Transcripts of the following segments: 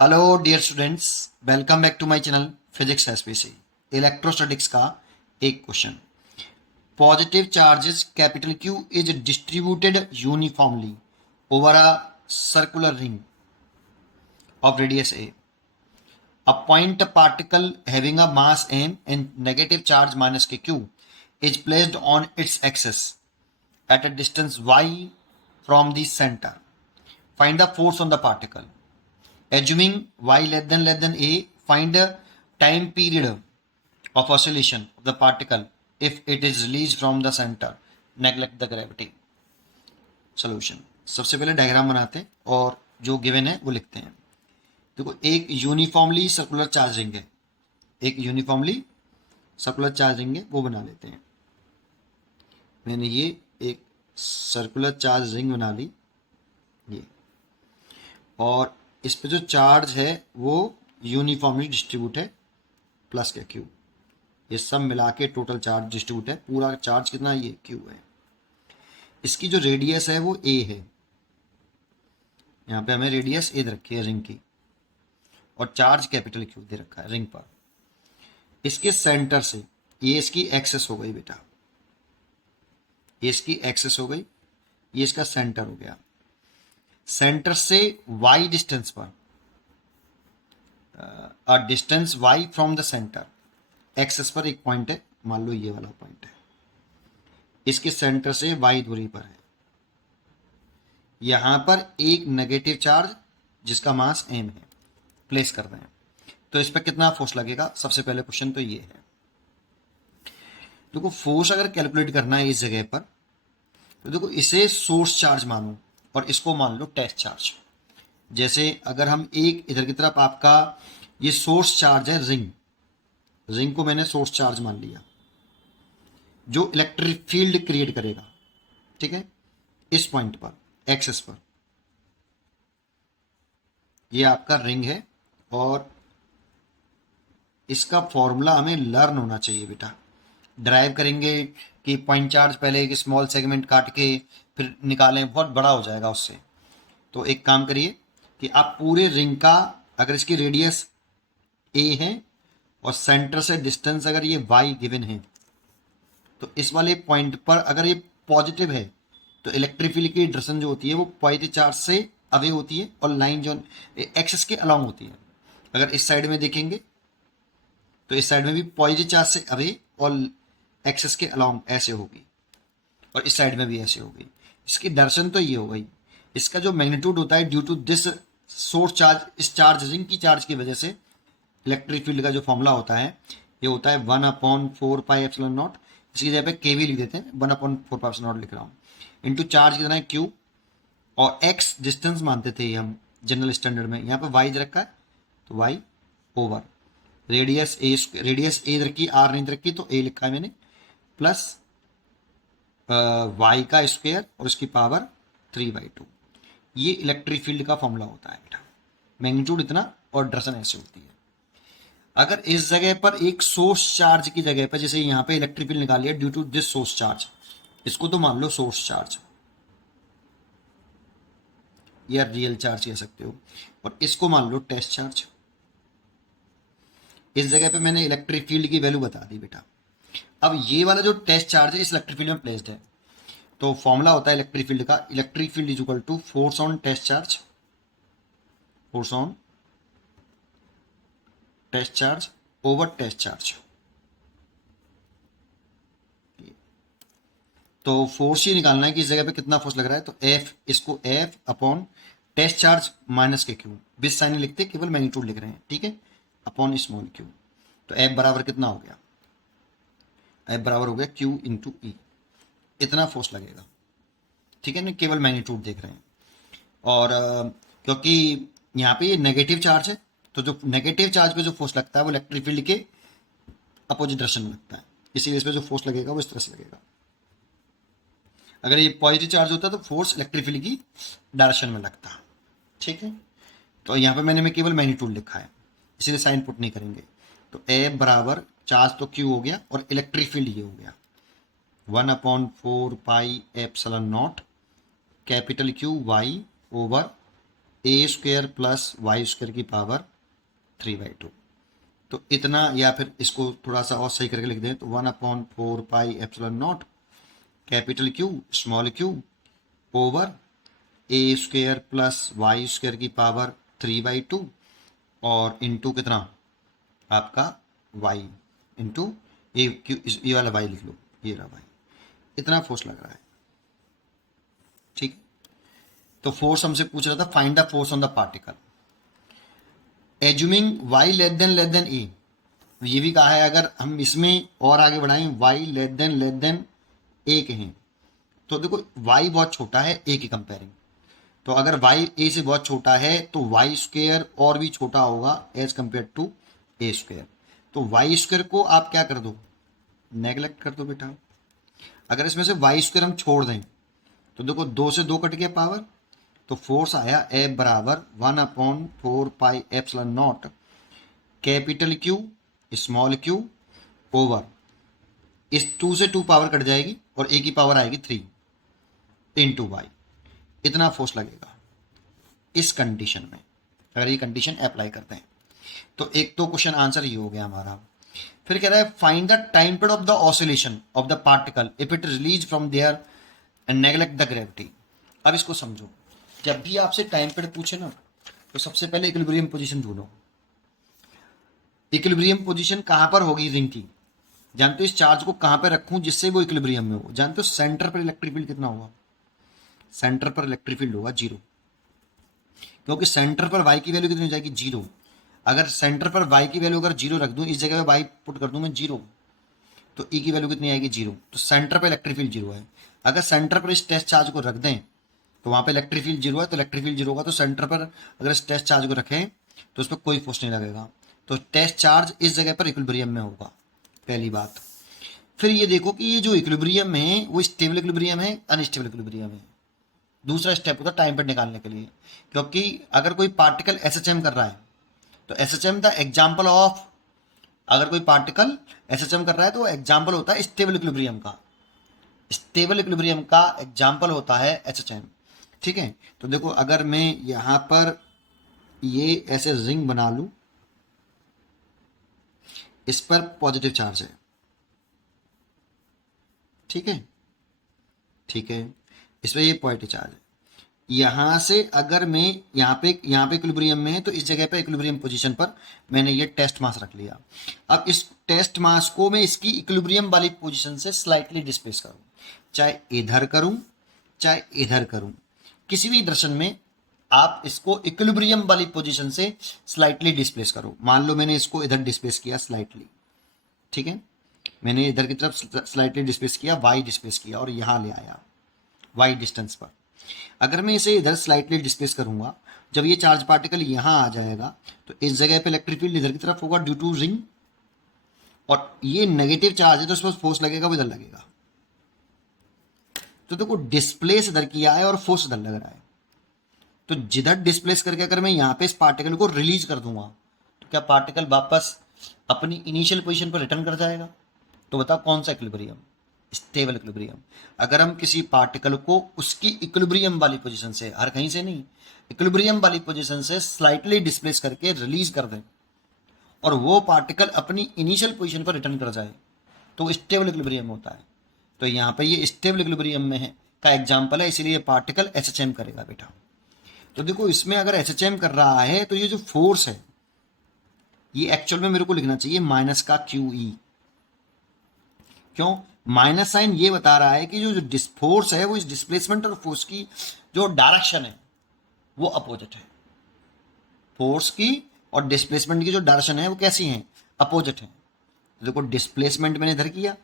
Hello dear students, welcome back to my channel physics SPC. Electrostatics का एक question. Positive charges capital Q is distributed uniformly over a circular ring of radius a. A point particle having a mass m and negative charge minus q is placed on its axis at a distance y from the center. Find the force on the particle. Assuming y less than a, find the time period of oscillation of the particle if it is released from the center. Neglect the gravity. Solution. सबसे पहले diagram बनाते हैं और जो given है वो लिखते हैं। देखो, एक यूनिफॉर्मली सर्कुलर चार्ज रिंग है, एक यूनिफॉर्मली सर्कुलर चार्ज रिंग है, वो बना लेते हैं। मैंने ये एक सर्कुलर चार्ज रिंग बना ली, ये, और इस पे जो चार्ज है वो यूनिफॉर्मली डिस्ट्रीब्यूट है, प्लस के क्यू, ये सब मिला के टोटल चार्ज डिस्ट्रीब्यूट है। पूरा चार्ज कितना, ये क्यू है। इसकी जो रेडियस है वो ए है, यहाँ पे हमें रेडियस ए दे रखी है रिंग की, और चार्ज कैपिटल क्यू दे रखा है रिंग पर। इसके सेंटर से, ये इसकी एक्सेस हो गई बेटा, ये इसकी एक्सेस हो गई, ये इसका सेंटर हो गया। सेंटर से y डिस्टेंस पर, distance y from the centre, axis पर एक पॉइंट है, मान लो ये वाला पॉइंट है, इसके सेंटर से y दूरी पर है। यहां पर एक नेगेटिव चार्ज जिसका मास m है प्लेस कर रहे हैं, तो इस पर कितना फोर्स लगेगा। सबसे पहले क्वेश्चन तो ये है। देखो, फोर्स अगर कैलकुलेट करना है इस जगह पर, तो देखो इसे सोर्स चार्ज मानो और इसको मान लो टेस्ट चार्ज। जैसे अगर हम एक इधर की तरफ, आपका ये सोर्स चार्ज है रिंग, रिंग को मैंने सोर्स चार्ज मान लिया जो इलेक्ट्रिक फील्ड क्रिएट करेगा, ठीक है, इस पॉइंट पर, एक्सेस पर। ये आपका रिंग है और इसका फॉर्मूला हमें लर्न होना चाहिए बेटा। ड्राइव करेंगे कि पॉइंट चार्ज पहले एक स्मॉल सेगमेंट काट के फिर निकालें, बहुत बड़ा हो जाएगा उससे। तो एक काम करिए कि आप पूरे रिंग का, अगर इसकी रेडियस ए है और सेंटर से डिस्टेंस अगर ये वाई गिवन है, तो इस वाले पॉइंट पर अगर ये पॉजिटिव है तो इलेक्ट्रिक फील्ड की डायरेक्शन जो होती है वो पॉजिटिव चार्ज से अवे होती है, और लाइन जो एक्सिस के अलोंग होती है। अगर इस साइड में देखेंगे तो इस साइड में भी पॉजिटिव चार्ज से अवे और एक्सिस के अलोंग ऐसे होगी, और इस साइड में भी ऐसे होगी। इसकी डायरेक्शन तो ये हो गई। इसका जो मैग्नीट्यूड होता है due to this source charge, इस चार्ज रिंग की चार्ज की वजह से इलेक्ट्रिक फील्ड का जो फॉर्मूला होता है ये होता है 1/4πε0। इसकी जगह पे केवी लिख देते हैं, 1/4πε0 लिख रहा हूँ, इंटू चार्ज कितना है क्यू, और एक्स डिस्टेंस मानते थे हम जनरल स्टैंडर्ड में, यहाँ पे वाई दे रखा है तो वाई ओवर रेडियस ए, रेडियस ए रखी, आर नहीं रखी तो ए लिखा है मैंने, प्लस वाई का स्क्वायर और उसकी पावर 3/2। ये इलेक्ट्रिक फील्ड का फॉर्मूला होता है बेटा। मैग्नीट्यूड इतना और डायरेक्शन ऐसे होती है। अगर इस जगह पर एक सोर्स चार्ज की जगह पर, जैसे यहाँ पे इलेक्ट्रिक फील्ड निकाल लिया due to this source charge, इसको तो मान लो सोर्स चार्ज या रियल चार्ज कह सकते हो, और इसको मान लो टेस्ट चार्ज। इस जगह पे मैंने इलेक्ट्रिक फील्ड की वैल्यू बता दी बेटा। अब ये वाला जो टेस्ट चार्ज है इस इलेक्ट्रिक फील्ड में प्लेस्ड है, तो फॉर्मूला होता है इलेक्ट्रिक फील्ड का, electric field is equal to force on test charge, force on test charge over test charge. तो फोर्स ही निकालना है कि इस जगह पे कितना फोर्स लग रहा है, तो एफ, इसको F upon test charge minus k q, बिस साइन लिखते, केवल मैग्नीट्यूड लिख रहे हैं, ठीक है, अपॉन स्मॉल क्यू। तो एफ बराबर कितना हो गया, एफ बराबर हो गया क्यू इंटू ई, इतना फोर्स लगेगा, ठीक है ना, केवल मैग्नीट्यूड देख रहे हैं। और क्योंकि यहाँ पे ये नेगेटिव चार्ज है, तो जो नेगेटिव चार्ज पे जो फोर्स लगता है वो इलेक्ट्रिक फील्ड के अपोजिट डायरेक्शन में लगता है, इसीलिए इस पर जो फोर्स लगेगा वो इस तरह से लगेगा। अगर ये पॉजिटिव चार्ज होता तो फोर्स इलेक्ट्रिक फील्ड की डायरेक्शन में लगता, ठीक है। तो यहाँ पे मैंने केवल मैग्नीट्यूड लिखा है, इसीलिए साइन पुट नहीं करेंगे। तो ए बराबर चार्ज तो क्यू हो गया और इलेक्ट्रिक फील्ड ये हो गया 1/4πε0 capital Q Y over A square plus Y square की पावर 3/2। तो इतना, या फिर इसको थोड़ा सा और सही करके लिख दें तो 1/4πε0 capital Q small Q over A square plus Y square की पावर 3/2 और इंटू कितना आपका वाई इंटू ए क्यू, ये वाला वाई लिख लो, ये रहा वाई। इतना फोर्स लग रहा है, ठीक है। तो फोर्स हमसे पूछ रहा था find the force on the particle assuming Y less than A. ये भी कहा है अगर हम इसमें और आगे बढ़ाएं वाई लेस देन ए कहें तो देखो वाई बहुत छोटा है ए की कंपेयरिंग, तो अगर वाई ए से बहुत छोटा है तो वाई स्क्वायर और भी छोटा होगा as compare to a square. तो वाई स्क्वायर को आप क्या कर दो, नेगलेक्ट कर दो बेटा। अगर इसमें से वाई स्क्वायर हम छोड़ दें तो देखो 2 से 2 कट गया पावर, तो फोर्स आया F बराबर 1/4πε0 capital Q small Q over, इस 2 से 2 पावर कट जाएगी और ए की पावर आएगी 3 इंटू वाई। इतना फोर्स लगेगा इस कंडीशन में, अगर ये कंडीशन अप्लाई करते हैं तो एक तो क्वेश्चन आंसर ये हो गया हमारा। फिर कह रहा है find the time period of the oscillation of the particle if it release from there and neglect the gravity. अब इसको समझो, जब भी आपसे टाइम पीरियड पूछे ना तो सबसे पहले इक्विलिब्रियम पोजीशन ढूंढो। इक्विलिब्रियम पोजीशन कहां पर होगी रिंग की, जानते हो इस चार्ज को कहां पर रखूं जिससे वो इक्विलिब्रियम में हो। जानते हो सेंटर पर इलेक्ट्रिक फील्ड कितना होगा, सेंटर पर इलेक्ट्रिक फील्ड होगा 0, क्योंकि सेंटर पर वाई की वैल्यू कितनी हो जाएगी 0। अगर सेंटर पर वाई की वैल्यू अगर 0 रख दूं, इस जगह पे वाई पुट कर दूं मैं 0, तो ई की वैल्यू कितनी आएगी 0। तो सेंटर पर इलेक्ट्रिक फील्ड 0 है। अगर सेंटर पर इस टेस्ट चार्ज को रख दें तो वहां पे इलेक्ट्रिक फील्ड 0 है, तो इलेक्ट्रिक फील्ड 0 होगा, तो सेंटर पर अगर इस टेस्ट चार्ज को रखें तो उस पर कोई फोर्स नहीं लगेगा, तो टेस्ट चार्ज इस जगह पर इक्विलिब्रियम में होगा, पहली बात। फिर ये देखो कि ये जो इक्विलिब्रियम है वो स्टेबल इक्विलिब्रियम है अनस्टेबल इक्विलिब्रियम है। दूसरा स्टेप होता है टाइम पीरियड निकालने के लिए, क्योंकि अगर कोई पार्टिकल एसएचएम कर रहा है तो एसएचएम द एग्जांपल ऑफ, अगर कोई पार्टिकल एसएचएम कर रहा है तो एग्जांपल होता है स्टेबल इक्विलिब्रियम का, स्टेबल इक्विलिब्रियम का एग्जांपल होता है एसएचएम, ठीक है। तो देखो अगर मैं यहां पर ये ऐसे रिंग बना लूं, इस पर पॉजिटिव चार्ज है, ठीक है, ठीक है, इस पर ये पॉजिटिव चार्ज है। यहां से अगर मैं यहाँ पे इक्विलिब्रियम में है तो इस जगह पे इक्विलिब्रियम पोजीशन पर मैंने ये टेस्ट मास रख लिया। अब इस टेस्ट मास को मैं इसकी इक्विलिब्रियम वाली पोजीशन से स्लाइटली डिस्प्लेस करूं, चाहे इधर करूं चाहे इधर करूं, किसी भी दर्शन में आप इसको इक्विलिब्रियम वाली पोजीशन से स्लाइटली डिस्प्लेस करो। मान लो मैंने इसको इधर डिस्प्लेस किया स्लाइटली, ठीक है, मैंने इधर की तरफ स्लाइटली डिस्प्लेस किया, वाई डिस्प्लेस किया और यहां ले आया वाई डिस्टेंस पर। अगर मैं इसे इधर स्लाइटली डिस्प्लेस करूंगा, जब ये चार्ज पार्टिकल यहां आ जाएगा तो इस जगह पे इलेक्ट्रिक फील्ड इधर की तरफ होगा ड्यू टू रिंग, और ये नेगेटिव चार्ज है तो इस पर फोर्स लगेगा वो इधर लगेगा। तो देखो डिस्प्लेस इधर किया है और फोर्स इधर लग रहा है, तो जिधर डिस्प्लेस करके अगर मैं यहाँ पे इस पार्टिकल को रिलीज कर दूंगा तो क्या पार्टिकल वापस अपनी इनिशियल पोजीशन पर रिटर्न कर जाएगा। तो बताओ कौन सा इक्विलिब्रियम, स्टेबल इक्विलिब्रियम। अगर हम किसी पार्टिकल को उसकी इक्विलिब्रियम वाली पोजीशन से, हर कहीं से नहीं, इक्विलिब्रियम वाली पोजीशन से स्लाइटली डिस्प्लेस करके रिलीज कर दें और वो पार्टिकल अपनी इनिशियल पोजीशन पर रिटर्न कर जाए तो वो स्टेबल इक्विलिब्रियम होता है। तो यहाँ पे ये स्टेबल इक्विलिब्रियम में है का एग्जाम्पल है, इसीलिए पार्टिकल एसएचएम करेगा बेटा। तो देखो इसमें अगर एसएचएम कर रहा है तो ये जो फोर्स है ये एक्चुअल में मेरे को लिखना चाहिए माइनस का क्यू ई। क्यों, माइनस साइन ये बता रहा है कि जो फोर्स है वो इस डिस्प्लेसमेंट और फोर्स की जो डायरेक्शन है वो अपोजिट है। फोर्स की और डिस्प्लेसमेंट की जो डायरेक्शन है वो कैसी है, अपोजिट है। देखो डिस्प्लेसमेंट मैंने इधर किया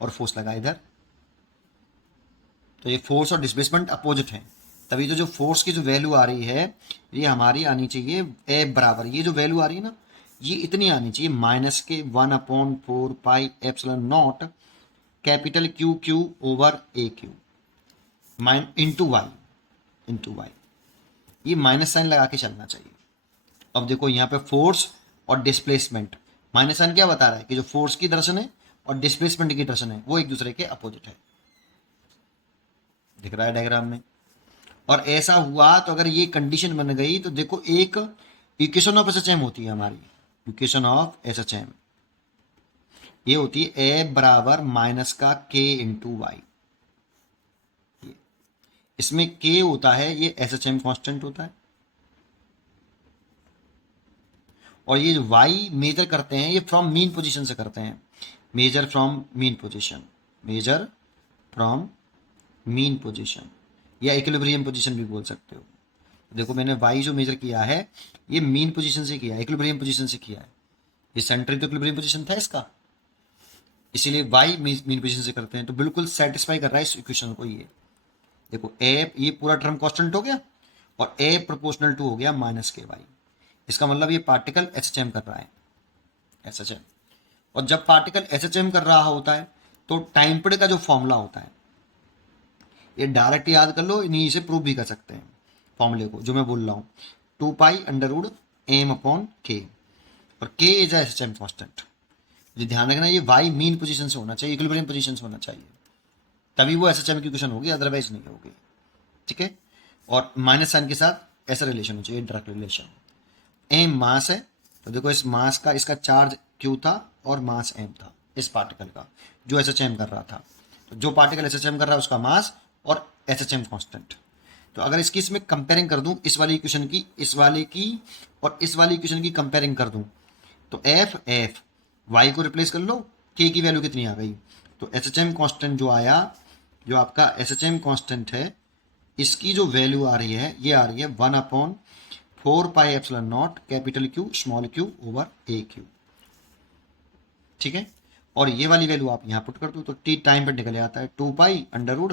और फोर्स लगा इधर, तो ये फोर्स और डिस्प्लेसमेंट अपोजिट है, तभी तो जो फोर्स की जो वैल्यू आ रही है ये हमारी आनी चाहिए ए बराबर, ये जो वैल्यू आ रही है ना ये इतनी आनी चाहिए माइनस के 1/4πε0 कैपिटल क्यू क्यू ओवर ए क्यू इंटू वाई, ये माइनस साइन लगा के चलना चाहिए। अब देखो यहाँ पे फोर्स और डिस्प्लेसमेंट, माइनस साइन क्या बता रहा है कि जो फोर्स की डायरेक्शन है और डिस्प्लेसमेंट की डायरेक्शन है वो एक दूसरे के अपोजिट है, दिख रहा है डायग्राम में। और ऐसा हुआ तो अगर ये कंडीशन बन गई तो देखो एक इक्वेशन ऑफ एसएचएम होती है हमारी, इक्वेशन ऑफ एसएचएम ये होती है ए बराबर माइनस का के इंटू वाई। इसमें के होता है ये एसएचएम कांस्टेंट होता है, और ये जो वाई मेजर करते हैं ये फ्रॉम मीन पोजीशन से करते हैं, measure from mean position, measure from mean position या इक्विलिब्रियम पोजीशन भी बोल सकते हो। देखो मैंने वाई जो मेजर किया है ये मीन पोजीशन से किया है, इक्विलिब्रियम पोजीशन से किया है, ये सेंट्रल तो इक्विलिब्रियम पोजीशन था इसका, इसीलिए वाई मीन पोजीशन से करते हैं। तो बिल्कुल सेटिस्फाई कर रहा है इस इक्वेशन को। ये देखो ए ये पूरा टर्म कांस्टेंट हो गया और ए प्रोपोर्शनल टू हो गया माइनस के वाई, इसका मतलब ये पार्टिकल एसएचएम कर रहा है, एसएचएम। और जब पार्टिकल एसएचएम कर रहा होता है तो टाइम पीरियड का जो फॉर्मूला होता है ये डायरेक्ट याद कर लो, इन्हीं से प्रूव भी कर सकते हैं फॉर्मूले को जो मैं बोल रहा हूँ, 2 pi under root m upon k, और के इज एसएचएम कांस्टेंट। ये ध्यान रखना ये वाई मीन पोजीशन से होना चाहिए, इक्विलिब्रियम पोजीशन से होना चाहिए, तभी वो एसएचएम की इक्वेशन होगी, अदरवाइज नहीं होगी। ठीक है, और माइनस साइन के साथ ऐसा रिलेशन हो चाहिए, डायरेक्ट रिलेशन। एम मास है तो देखो इस मास का इसका चार्ज क्यू था और मास एम था इस पार्टिकल का जो एसएचएम कर रहा था। तो जो पार्टिकल एसएचएम कर रहा है उसका मास और एसएचएम कांस्टेंट। तो अगर इसकी इसमें कंपेयरिंग कर दूं इस वाली इक्वेशन की, इस वाले की और इस वाली इक्वेशन की कंपेयरिंग कर दूं तो एफ वाई को रिप्लेस कर लो, के की वैल्यू कितनी आ गई, तो एसएचएम कांस्टेंट जो आया, जो आपका एसएचएम कांस्टेंट है इसकी जो वैल्यू आ रही है ये आ रही है 1/4 pi epsilon not capital Q small Q over A Q. ठीक है, और ये वाली वैल्यू आप यहाँ पुट कर दो तो टी टाइम पर निकल आता है 2 pi under root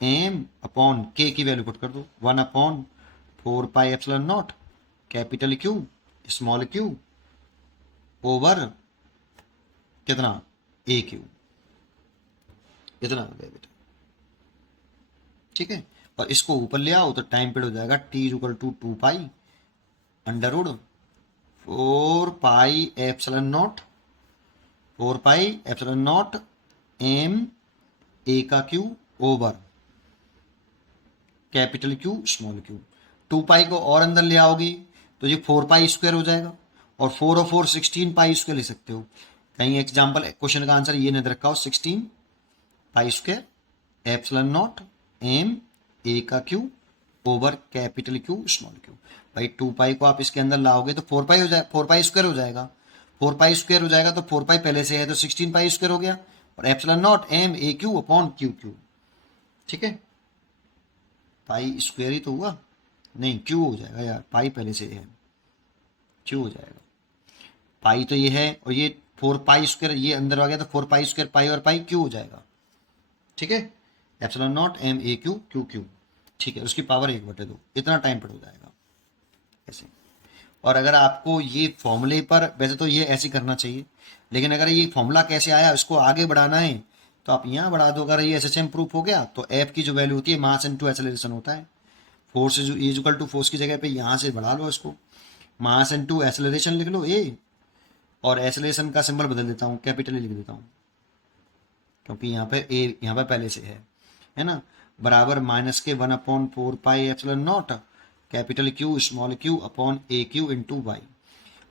m upon k की वैल्यू पुट कर दो 1/4 pi epsilon not capital Q small Q over कितना ए क्यू, इतना हो गया बेटा। ठीक है, और इसको ऊपर ले आओ तो टाइम पीरियड हो जाएगा T equal to 2 pi under root 4 pi epsilon naught 4 pi epsilon not M A का Q over capital Q small Q. 2 pi को और अंदर ले आओगी तो ये 4 पाई स्क्वायर हो जाएगा, और 4 और 4 16 पाई स्क्वायर ले सकते हो। कहीं एग्जाम्पल क्वेश्चन का आंसर ये नहीं रखा हो 16 pi square epsilon not M A का Q over capital Q small Q. भाई 2 पाई को आप इसके अंदर लाओगे तो 4 पाई हो जाए, 4 पाई स्क्वायर हो जाएगा, 4 पाई स्क्वायर हो जाएगा तो 4 पाई पहले से है तो 16 पाई स्क्वायर हो गया, और epsilon not M A Q upon q q. ठीक है, पाई स्क्वायर ही तो हुआ, नहीं क्यू हो जाएगा यार, पाई पहले से है, क्यू हो जाएगा। पाई तो ये है और ये 4 पाई स्क्वायर ये अंदर आ गया तो 4 पाई स्क्वायर पाई और पाई क्यू हो जाएगा। ठीक है, epsilon not M A q q q. ठीक है, उसकी पावर 1/2 इतना टाइम पर हो जाएगा ऐसे। और अगर आपको ये फॉर्मूले पर, वैसे तो ये ऐसे करना चाहिए, लेकिन अगर ये फॉर्मूला कैसे आया इसको आगे बढ़ाना है तो आप यहाँ बढ़ा दो। अगर ये एसएचएम प्रूफ हो गया तो एफ की जो वैल्यू होती है मास इनटू एक्सेलरेशन होता है, force is equal to force की जगह पे यहाँ से बढ़ा लो इसको, मास इनटू एक्सेलरेशन लिख लो ए, और एक्सेलरेशन का सिंबल बदल देता हूँ, कैपिटल लिख देता हूँ क्योंकि यहाँ पे ए यहाँ पे पहले से है ना, बराबर माइनस के 1/4 pi epsilon not capital Q small q upon a q into y.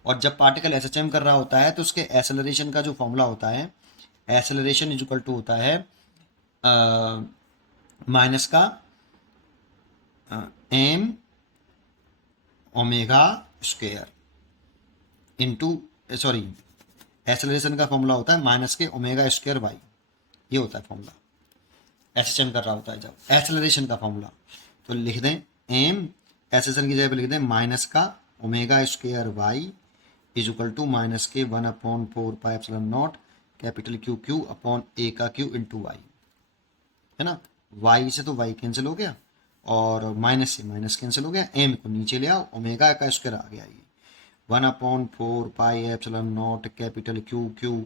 और जब पार्टिकल एसएचएम कर रहा होता है तो उसके एक्सेलरेशन का जो फॉर्मूला होता है, एक्सेलरेशन इज इक्वल टू होता है माइनस का m omega square into, sorry acceleration का फॉर्मूला होता है माइनस के ओमेगा स्क्वायर वाई, ये होता है फॉर्मूला एसएचएम कर रहा होता है जब एक्सेलरेशन का फॉर्मूला। तो लिख दें एम एक्सेलरेशन की जगह पे लिख दें माइनस का omega square Y is equal to minus के 1/4 pi epsilon not capital Q Q upon A का क्यू इंटू वाई, है ना। वाई से तो वाई कैंसिल हो गया और माइनस से माइनस कैंसिल हो गया, एम को नीचे ले आओ, ओमेगा का स्क्वायर आ गया ये 1/4 pi epsilon not capital Q Q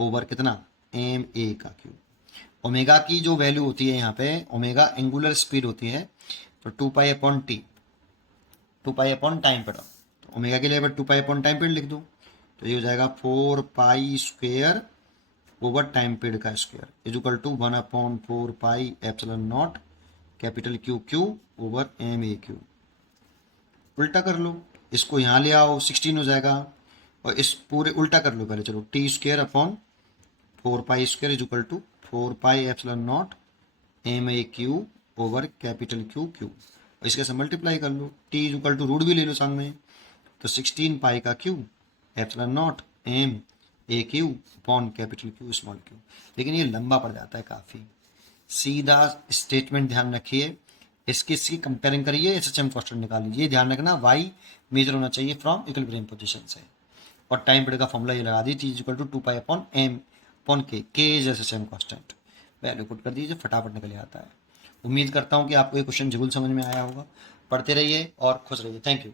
over कितना एम ए का क्यू। ओमेगा की जो वैल्यू होती है यहाँ पे, ओमेगा एंगुलर स्पीड होती है, तो 2 pi upon T, 2 pi upon time period, तो ओमेगा के लिए 2 पाई अपॉन टाइम पीरियड लिख दो, तो ये हो जाएगा 4 pi square over time period का square is equal to 1/4 pi epsilon not capital Q Q over M A Q. उल्टा कर लो, इसको यहाँ ले आओ 16 हो जाएगा, और इस पूरे उल्टा कर लो पहले। चलो T square upon 4 pi square is equal to 4 pi epsilon not M A Q over capital Q Q, और इसके साथ मल्टीप्लाई कर लो, T is equal to root भी ले लो सामने, तो 16 पाई का Q epsilon not M A Q upon capital Q small Q. लेकिन ये लंबा पड़ जाता है काफ़ी। सीधा स्टेटमेंट ध्यान रखिए, इसकी कंपेयरिंग करिए, एसएचएम कांस्टेंट निकालिए। ये ध्यान रखना वाई मेजर होना चाहिए फ्रॉम इक्विलिब्रियम पोजीशन से। और टाइम पीरियड का फॉर्मूला ये लगा दी, T is equal to 2 pi upon M upon K is SHM constant, value put कर दीजिए, फटाफट निकल आता है। उम्मीद करता हूँ कि आपको ये क्वेश्चन जरूर समझ में आया होगा। पढ़ते रहिए और खुश रहिए। Thank you.